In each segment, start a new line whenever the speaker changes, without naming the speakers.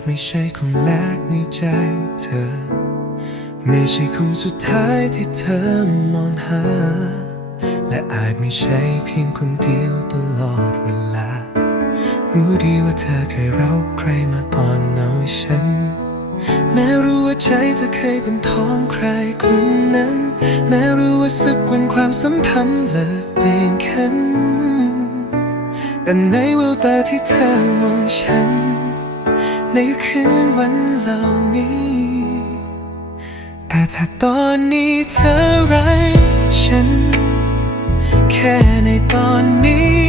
จไม่ใช่คนแรกในใจเธอ ไม่ใช่คนสุดท้ายที่เธอมองหา และอาจไม่ใช่เพียงคนเดียวตลอดเวลา รู้ดีว่าเธอเคยรักใครมาก่อนน้อยฉัน แม้รู้ว่าใจเธอเคยเป็นท้องใครคนนั้น แม้รู้ว่าสักวันความสัมพันธ์เลิกเดียนขันแต่ในแววตาที่เธอมองฉัน คืนวันเหล่านี้ แต่ถ้าตอนนี้เธอไร้ฉัน แค่ในตอนนี้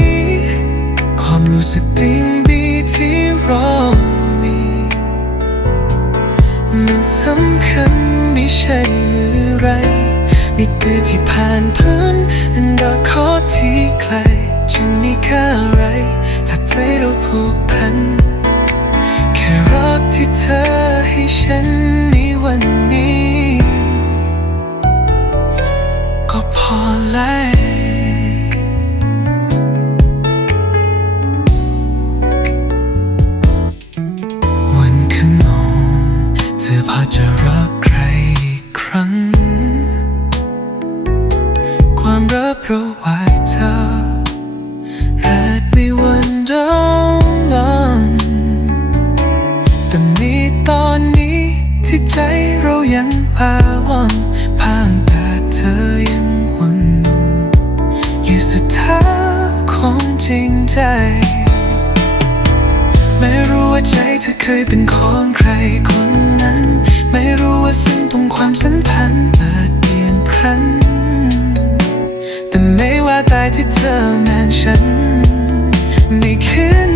ความรู้สึกดิ่งดีที่เรอมีมันสำคัญไม่ใช่มือไรนี่คือที่ผ่านพ้นอันดาคอที่ใครจะมีค่าอะไร ถ้าใจเราผูกพัน เธอให้ฉันในวันนี้ ก็พอแล้ววันข้างนอกเธอพาจะ ยังพาวอนพางแต่เธอยังหวนอยู่สุดท้ายคงจริงใจ ไม่รู้ว่าใจเธอเคยเป็นของใครคนนั้น ไม่รู้ว่าเส้นตรงความสัมพันธ์เปิดเปลี่ยนพลัน แต่ไม่ว่าตายที่เธอแมนฉันในคืน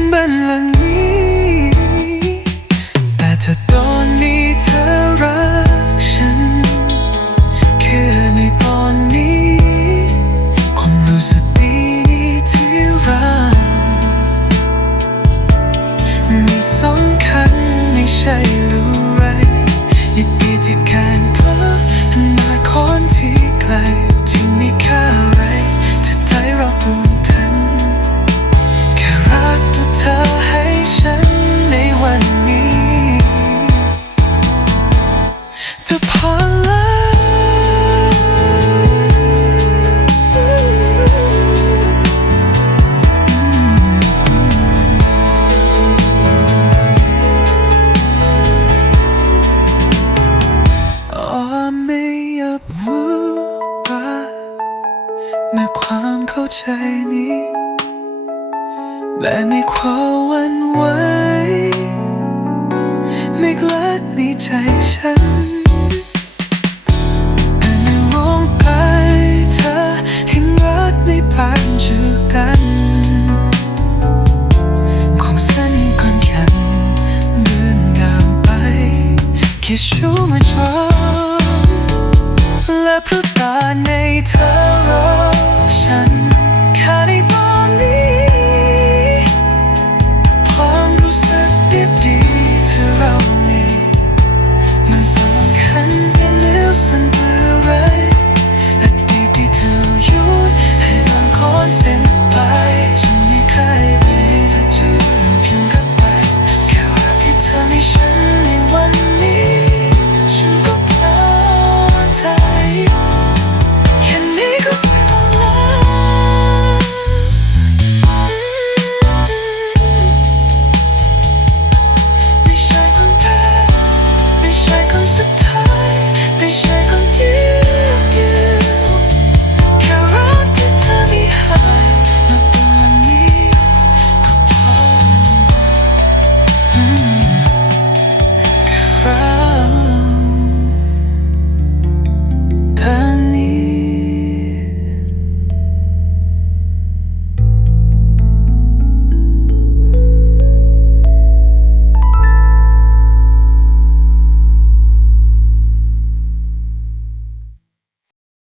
และในความวันไหวไม่กลักในใจฉันแต่ในวงกายเธอเห็นรักในปัจจุบันของเส้นก่อนกันเดินดาวไปแค่ชั่วโมง